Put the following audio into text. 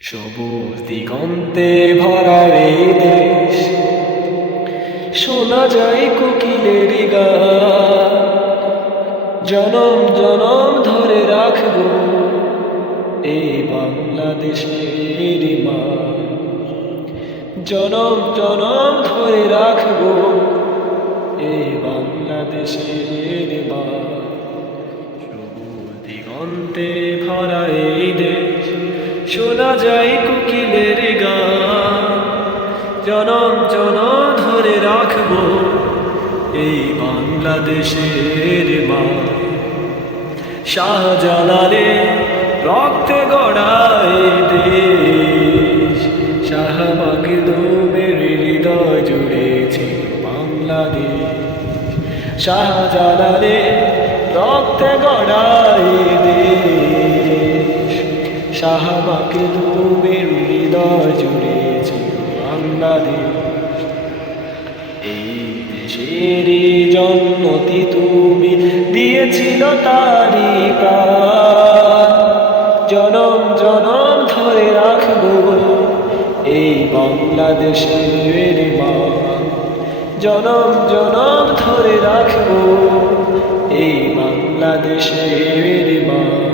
সবুজ দিগন্তে ভরা এই দেশ, শোনা যায় কোকিলের গান। জনম জনম ধরে রাখবো এই বাংলাদেশের মান। জনম জনম ধরে রাখবো এই বাংলাদেশের মান। সবুজ দিগন্তে ভরা এই দেশ, শোনা যায় কোকিলের গান। জনম জনম ধরে রাখবো এই বাংলাদেশের মান। শাহজালালের রক্তে গড়া এই দেশ, শাহ মাখদুমের হৃদয় জুড়েছে বাংলাদেশ। শাহজালালের রক্তে গড়া এই দেশ, শাহ মাখদুমের হৃদয় জুড়েছে বাংলাদেশ। এই দেশের জন্মতি তুমি দিয়েছিল তারি প্রাণ। জনম জনম ধরে রাখবো এই বাংলাদেশের মান। জনম জনম ধরে রাখবো এই বাংলাদেশের মান।